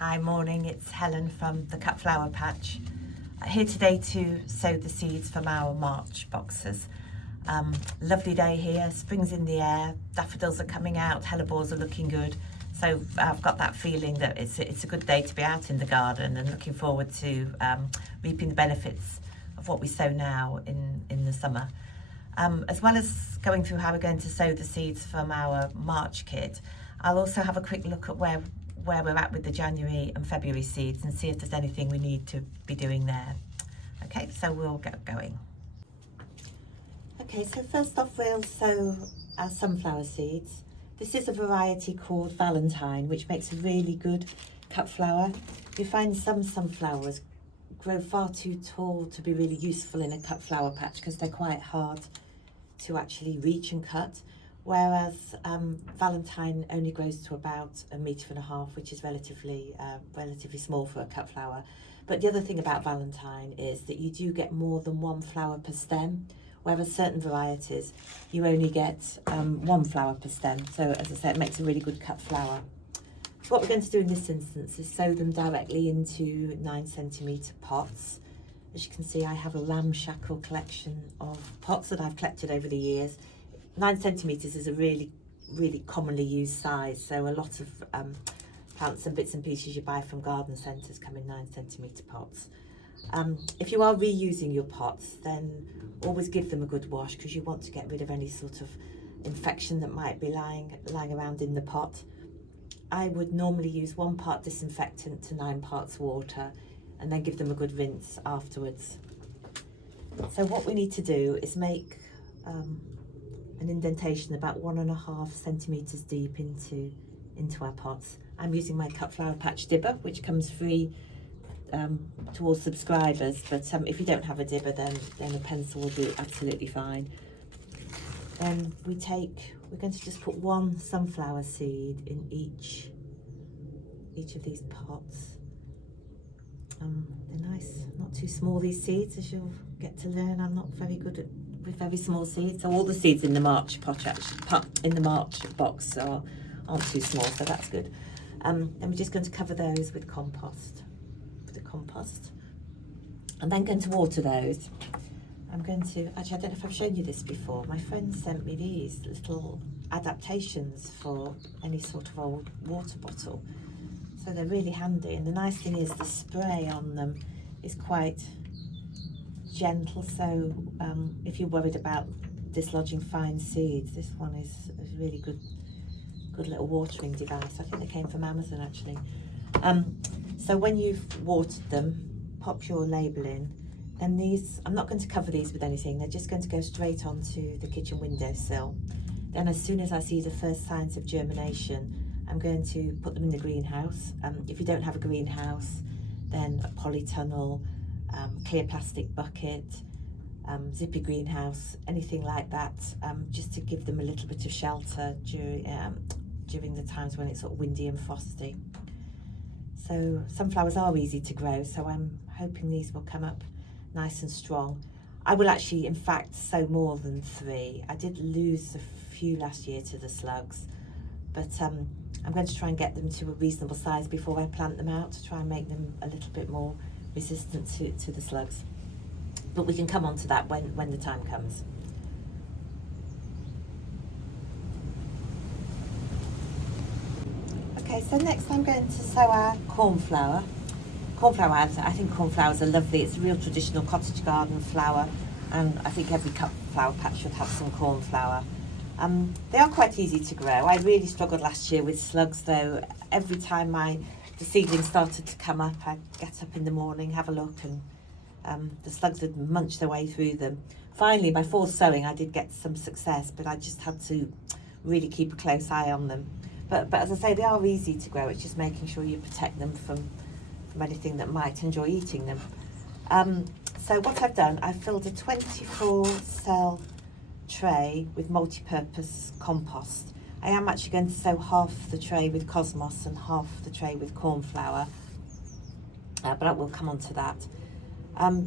Hi, morning, it's Helen from the Cut Flower Patch. Here today to sow the seeds from our March boxes. Lovely day here, spring's in the air, daffodils are coming out, hellebores are looking good. So I've got that feeling that it's a good day to be out in the garden and looking forward to reaping the benefits of what we sow now in the summer. As well as going through how we're going to sow the seeds from our March kit, I'll also have a quick look at where we're at with the January and February seeds and see if there's anything we need to be doing there. Okay, so we'll get going. Okay, so first off we'll sow our sunflower seeds. This is a variety called Valentine, which makes a really good cut flower. You find some sunflowers grow far too tall to be really useful in a cut flower patch because they're quite hard to actually reach and cut. Whereas Valentine only grows to about 1.5 meters, which is relatively small for a cut flower. But the other thing about Valentine is that you do get more than one flower per stem, whereas certain varieties you only get one flower per stem. So as I said, it makes a really good cut flower. So what we're going to do in this instance is sow them directly into 9cm pots. As you can see, I have a ramshackle collection of pots that I've collected over the years. 9cm is a really commonly used size, so a lot of plants and bits and pieces you buy from garden centres come in 9cm pots. If you are reusing your pots, then always give them a good wash because you want to get rid of any sort of infection that might be lying around in the pot. I would normally use 1 part disinfectant to 9 parts water and then give them a good rinse afterwards. So what we need to do is make an indentation about 1.5 centimetres deep into our pots. I'm using my Cut Flower Patch dibber, which comes free to all subscribers, but if you don't have a dibber, then a pencil will do absolutely fine. Then we're going to just put 1 sunflower seed in each of these pots. They're nice, not too small, these seeds, as you'll get to learn. I'm not very good with very small seeds, so all the seeds in the March box aren't too small, so that's good. Then we're just going to cover those with compost, and then going to water those. I'm going to, actually I don't know if I've shown you this before, my friend sent me these little adaptations for any sort of old water bottle, so they're really handy. And the nice thing is the spray on them is quite gentle, so if you're worried about dislodging fine seeds, this one is a really good little watering device. I think they came from Amazon actually. So when you've watered them, pop your label in, and these, I'm not going to cover these with anything, they're just going to go straight onto the kitchen windowsill. Then as soon as I see the first signs of germination, I'm going to put them in the greenhouse. If you don't have a greenhouse, then a polytunnel, clear plastic bucket, zippy greenhouse, anything like that, just to give them a little bit of shelter during the times when it's sort of windy and frosty. So sunflowers are easy to grow, so I'm hoping these will come up nice and strong. I will actually, in fact, sow more than 3. I did lose a few last year to the slugs, but I'm going to try and get them to a reasonable size before I plant them out, to try and make them a little bit more resistant to the slugs. But we can come on to that when the time comes. Okay, so next I'm going to sow our cornflower. I think cornflowers are lovely. It's a real traditional cottage garden flower, and I think every cut flower patch should have some cornflower. They are quite easy to grow. I really struggled last year with slugs though. Every time the seedlings started to come up, I'd get up in the morning, have a look, and the slugs would munch their way through them. Finally, by 4th sowing, I did get some success, but I just had to really keep a close eye on them. But as I say, they are easy to grow. It's just making sure you protect them from anything that might enjoy eating them. So what I've done, I've filled a 24 cell tray with multi-purpose compost. I am actually going to sow half the tray with cosmos and half the tray with cornflower, but I will come on to that.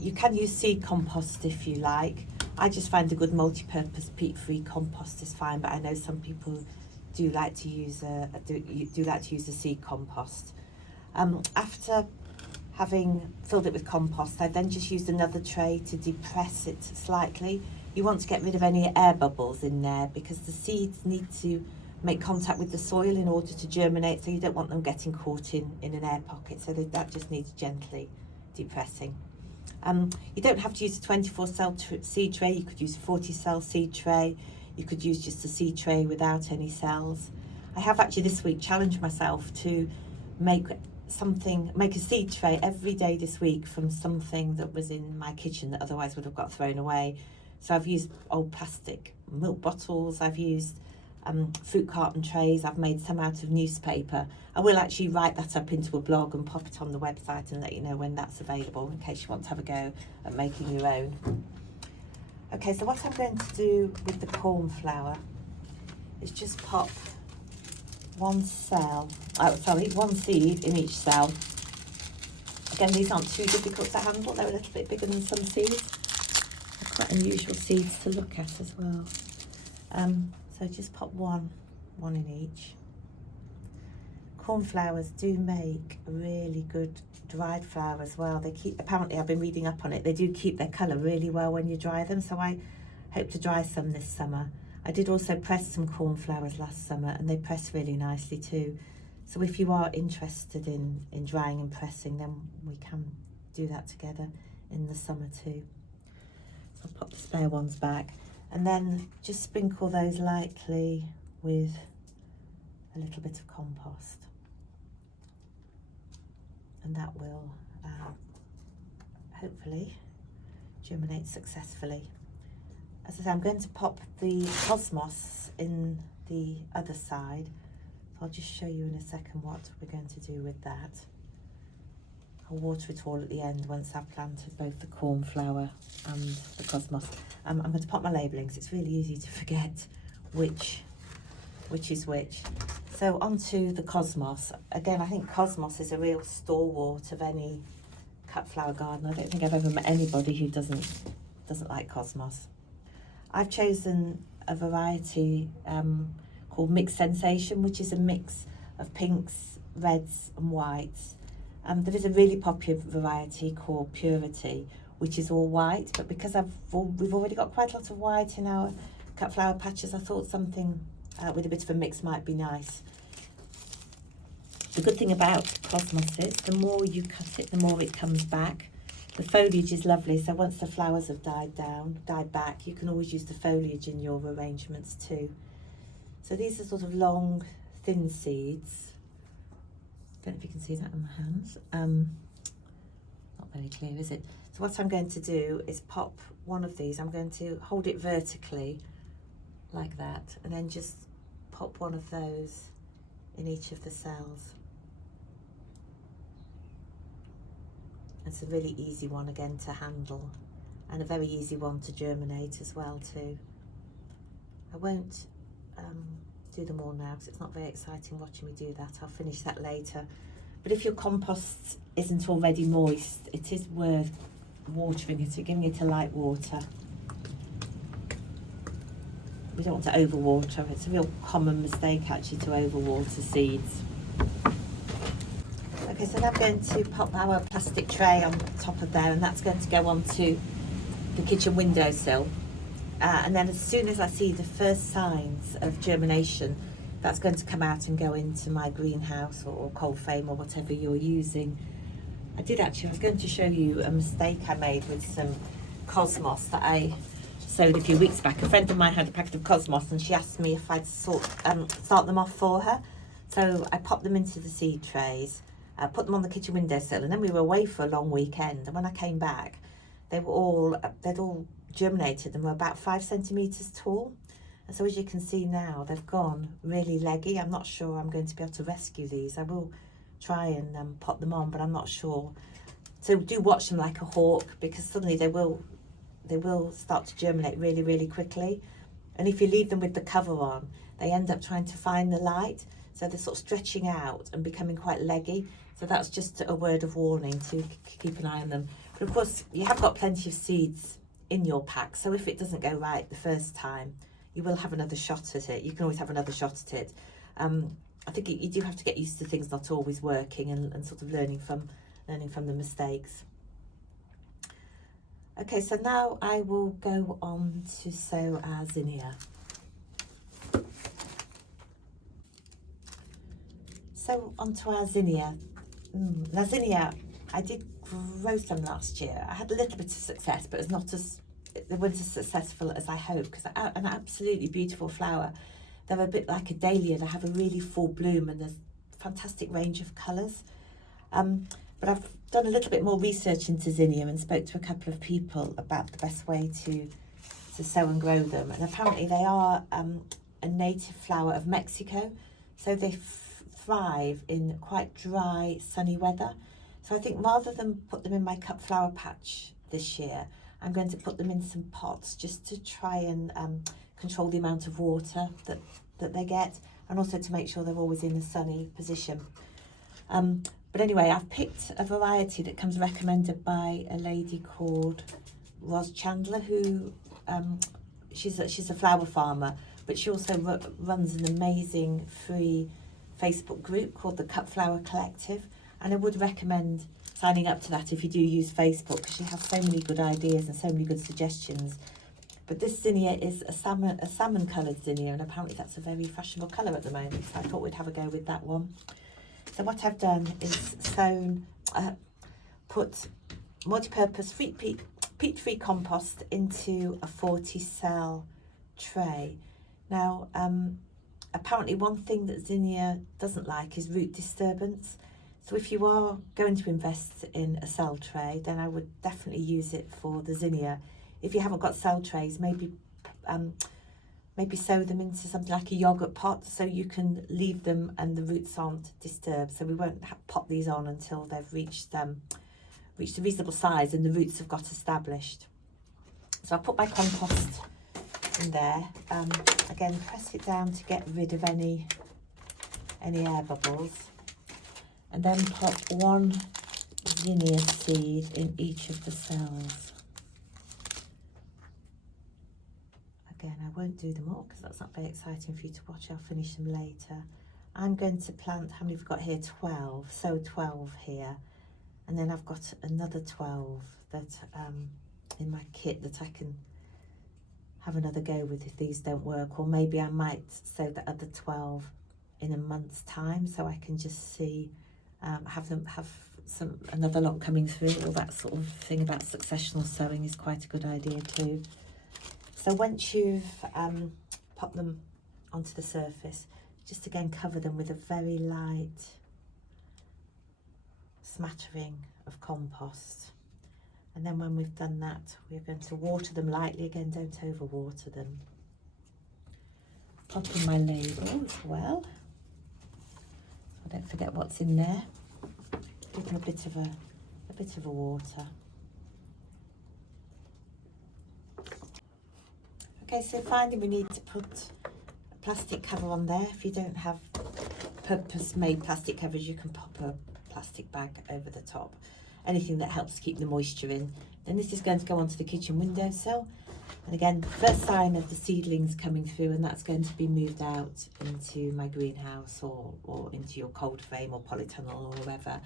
You can use seed compost if you like. I just find a good multi-purpose peat-free compost is fine, but I know some people do like to use a seed compost. After having filled it with compost, I then just used another tray to depress it slightly. You want to get rid of any air bubbles in there because the seeds need to make contact with the soil in order to germinate, so you don't want them getting caught in an air pocket, so that just needs gently depressing. You don't have to use a 24 cell seed tray. You could use a 40 cell seed tray. You could use just a seed tray without any cells. I have actually this week challenged myself to make a seed tray every day this week from something that was in my kitchen that otherwise would have got thrown away. So I've used old plastic milk bottles, I've used fruit carton trays, I've made some out of newspaper. I will actually write that up into a blog and pop it on the website and let you know when that's available in case you want to have a go at making your own. Okay, so what I'm going to do with the cornflower is just pop one seed in each cell. Again, these aren't too difficult to handle, they're a little bit bigger than some seeds. They're quite unusual seeds to look at as well. So just pop one in each. Cornflowers do make a really good dried flour as well. Apparently I've been reading up on it, they do keep their colour really well when you dry them, so I hope to dry some this summer. I did also press some cornflowers last summer and they press really nicely too. So if you are interested in drying and pressing, then we can do that together in the summer too. So I'll pop the spare ones back and then just sprinkle those lightly with a little bit of compost. And that will hopefully germinate successfully. As I say, I'm going to pop the cosmos in the other side. So I'll just show you in a second what we're going to do with that. I'll water it all at the end once I've planted both the cornflower and the cosmos. I'm going to pop my labelling because it's really easy to forget which is which. So onto the cosmos. Again, I think cosmos is a real stalwart of any cut flower garden. I don't think I've ever met anybody who doesn't like cosmos. I've chosen a variety called Mixed Sensation, which is a mix of pinks, reds and whites. There is a really popular variety called Purity, which is all white, but because we've already got quite a lot of white in our cut flower patches, I thought something with a bit of a mix might be nice. The good thing about cosmos is the more you cut it, the more it comes back. The foliage is lovely, so once the flowers have died back, you can always use the foliage in your arrangements too. So these are sort of long, thin seeds. I don't know if you can see that in my hands. Not very clear, is it? So what I'm going to do is pop one of these. I'm going to hold it vertically like that, and then just pop one of those in each of the cells. It's a really easy one again to handle, and a very easy one to germinate as well too. I won't do them all now because it's not very exciting watching me do that. I'll finish that later. But if your compost isn't already moist, it is worth watering it, giving it a light water. We don't want to overwater. It's a real common mistake actually to overwater seeds. Okay, so now I'm going to pop our plastic tray on top of there, and that's going to go onto the kitchen windowsill. And then as soon as I see the first signs of germination, that's going to come out and go into my greenhouse or cold frame or whatever you're using. I was going to show you a mistake I made with some cosmos that I sowed a few weeks back. A friend of mine had a packet of cosmos and she asked me if I'd start them off for her. So I popped them into the seed trays, put them on the kitchen windowsill, and then we were away for a long weekend. And when I came back, they'd all germinated and were about 5 centimetres tall. And so as you can see now, they've gone really leggy. I'm not sure I'm going to be able to rescue these. I will try and pot them on, but I'm not sure. So do watch them like a hawk, because suddenly they will start to germinate really, really quickly. And if you leave them with the cover on, they end up trying to find the light. So they're sort of stretching out and becoming quite leggy. So that's just a word of warning to keep an eye on them. But of course, you have got plenty of seeds in your pack. So if it doesn't go right the first time, you will have another shot at it. You can always have another shot at it. I think you do have to get used to things not always working, and sort of learning from the mistakes. Okay, so now I will go on to sow our zinnia. So onto our zinnia. Now zinnia, I did grow some last year. I had a little bit of success, but it's not as, they weren't as successful as I hoped, because they're an absolutely beautiful flower. They're a bit like a dahlia. They have a really full bloom, and there's a fantastic range of colours. But I've done a little bit more research into zinnia and spoke to a couple of people about the best way to sow and grow them. And apparently they are a native flower of Mexico, so they thrive in quite dry, sunny weather. So I think rather than put them in my cut flower patch this year, I'm going to put them in some pots just to try and control the amount of water that they get, and also to make sure they're always in a sunny position. But anyway, I've picked a variety that comes recommended by a lady called Ros Chandler, who she's a flower farmer, but she also runs an amazing free Facebook group called the Cut Flower Collective, and I would recommend signing up to that if you do use Facebook, because she has so many good ideas and so many good suggestions. But this zinnia is a salmon coloured zinnia, and apparently that's a very fashionable colour at the moment, so I thought we'd have a go with that one. So what I've done is put multi-purpose peat-free compost into a 40-cell tray. Now, apparently one thing that zinnia doesn't like is root disturbance. So if you are going to invest in a cell tray, then I would definitely use it for the zinnia. If you haven't got cell trays, maybe sow them into something like a yogurt pot, so you can leave them and the roots aren't disturbed. So we won't pot these on until they've reached a reasonable size and the roots have got established. So I'll put my compost in there. Again, press it down to get rid of any air bubbles, and then pop one zinnia seed in each of the cells. Again, I won't do them all because that's not very exciting for you to watch. I'll finish them later. I'm going to plant, how many have we got here? 12. So 12 here. And then I've got another 12 that in my kit that I can have another go with if these don't work. Or maybe I might sow the other 12 in a month's time, so I can just see, have another lot coming through. All that sort of thing about successional sowing is quite a good idea too. So once you've popped them onto the surface, just again cover them with a very light smattering of compost. And then when we've done that, we're going to water them lightly. Again, don't overwater them. Pop in my label as well, so I don't forget what's in there. Give them a bit of a water. Okay, so finally we need to put a plastic cover on there. If you don't have purpose-made plastic covers, you can pop a plastic bag over the top. Anything that helps keep the moisture in. Then this is going to go onto the kitchen windowsill. And again, first sign of the seedlings coming through, and that's going to be moved out into my greenhouse or into your cold frame or polytunnel or wherever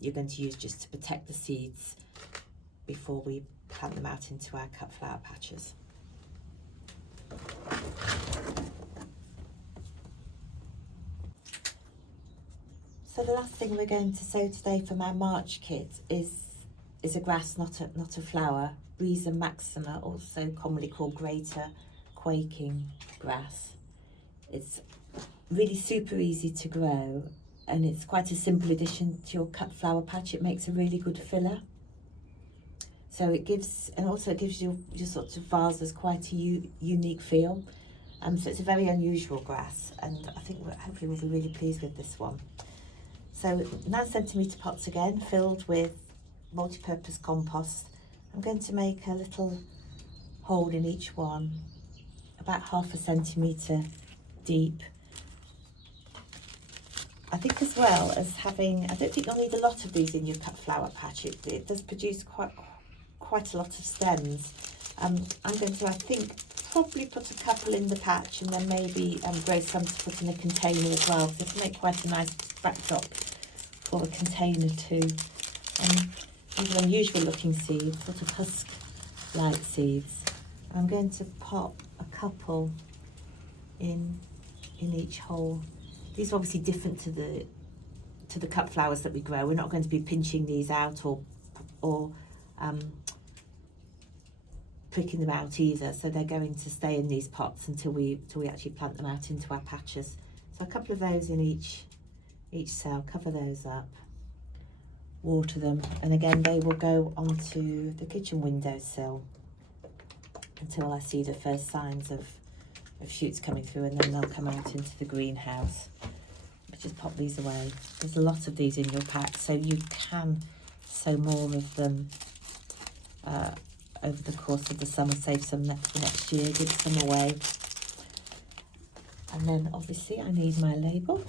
you're going to use just to protect the seeds before we plant them out into our cut flower patches. So the last thing we're going to sow today for my March kit is a grass, not a flower, Briza Maxima, also commonly called greater quaking grass. It's really super easy to grow, and it's quite a simple addition to your cut flower patch. It makes a really good filler. So it gives, and also it gives your sorts of vases quite a unique feel. So it's a very unusual grass, and I think hopefully we'll be really pleased with this one. So 9cm pots again, filled with multi-purpose compost. I'm going to make a little hole in each one, about 1/2 centimetre deep. I think as well as having, I don't think you'll need a lot of these in your cut flower patch. It does produce quite a lot of stems. I'm going to, I think, probably put a couple in the patch and then maybe grow some to put in a container as well. So to make quite a nice backdrop for a container too. These are unusual looking seeds, sort of husk-like seeds. I'm going to pop a couple in each hole. These are obviously different to the cut flowers that we grow. We're not going to be pinching these out or pricking them out either, so they're going to stay in these pots until we actually plant them out into our patches. So a couple of those in each cell. Cover those up, water them, and again they will go onto the kitchen windowsill until I see the first signs of shoots coming through, and then they'll come out into the greenhouse. Just pop these away. There's a lot of these in your pack, so you can sow more of them over the course of the summer. Save some for next year, give some away. And then obviously I need my label,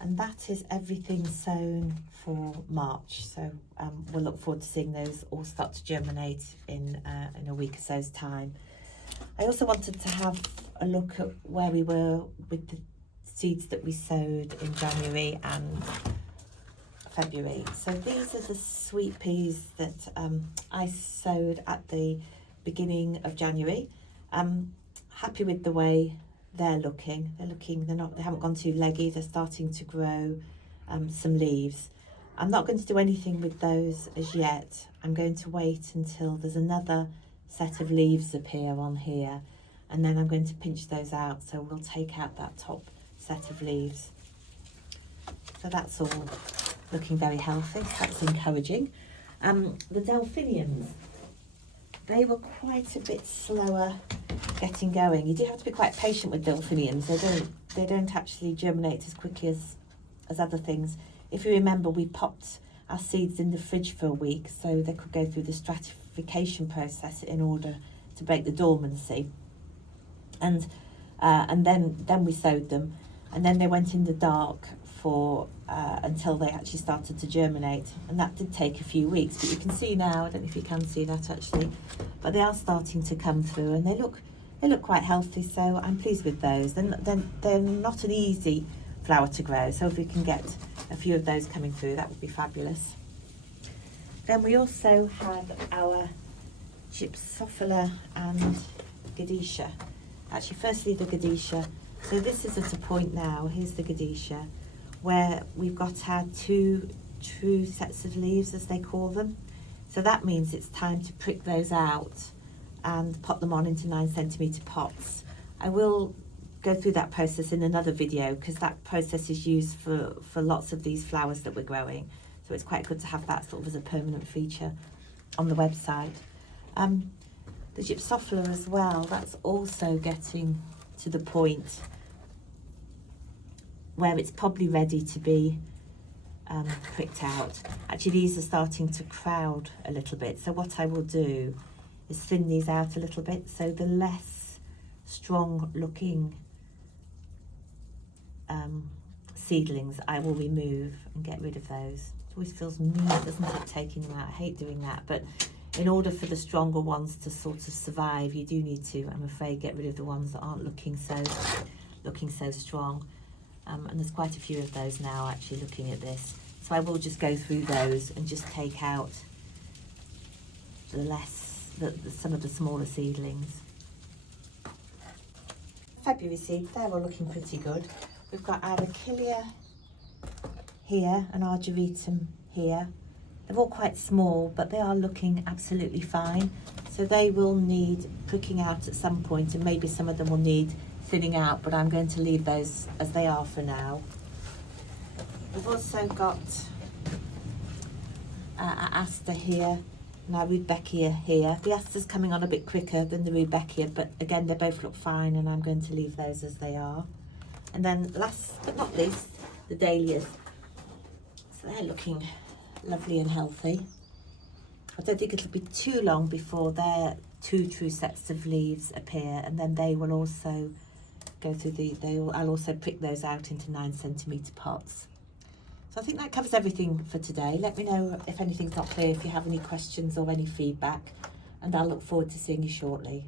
and that is everything sown for March. So we'll look forward to seeing those all start to germinate in a week or so's time. I also wanted to have a look at where we were with the seeds that we sowed in January and February. So these are the sweet peas that I sowed at the beginning of January. Happy with the way they're looking. They haven't gone too leggy. They're starting to grow some leaves. I'm not going to do anything with those as yet. I'm going to wait until there's another set of leaves appear on here, and then I'm going to pinch those out. So we'll take out that top set of leaves. So that's all looking very healthy. So that's encouraging. The delphiniums, they were quite a bit slower getting going. You do have to be quite patient with delphiniums. They don't actually germinate as quickly as other things. If you remember, we popped our seeds in the fridge for a week so they could go through the stratification process in order to break the dormancy. And then we sowed them, and then they went in the dark for until they actually started to germinate, and that did take a few weeks. But you can see now, I don't know if you can see that actually, but they are starting to come through, and they look quite healthy. So I'm pleased with those. Then they're not an easy flower to grow, so if we can get a few of those coming through, that would be fabulous. Then we also have our Gypsophila and Gadesha. Actually, firstly the Gadesha. So this is at a point now, here's the Gadesha, where we've got our two true sets of leaves, as they call them. So that means it's time to prick those out and pop them on into 9cm pots. I will go through that process in another video, because that process is used for lots of these flowers that we're growing. So it's quite good to have that sort of as a permanent feature on the website. The Gypsophila as well, that's also getting to the point where it's probably ready to be pricked out. Actually, these are starting to crowd a little bit. So what I will do is thin these out a little bit, so the less strong looking seedlings I will remove and get rid of those. It always feels mean, doesn't it, taking them out? I hate doing that, but in order for the stronger ones to sort of survive, you do need to, I'm afraid, get rid of the ones that aren't looking so strong. And there's quite a few of those now actually looking at this. So I will just go through those and just take out some of the smaller seedlings. February seeds, they're all looking pretty good. We've got our Achillea here and Argyritum here. They're all quite small, but they are looking absolutely fine. So they will need pricking out at some point, and maybe some of them will need thinning out, but I'm going to leave those as they are for now. We've also got our Aster here and our Rudbeckia here. The Aster's coming on a bit quicker than the Rudbeckia, but again, they both look fine, and I'm going to leave those as they are. And then last but not least, the Dahlias. So they're looking lovely and healthy. I don't think it'll be too long before their two true sets of leaves appear, and then they will also go through I'll also prick those out into 9cm pots. So So I think that covers everything for today. Let me know if anything's not clear, if you have any questions or any feedback, and I'll look forward to seeing you shortly.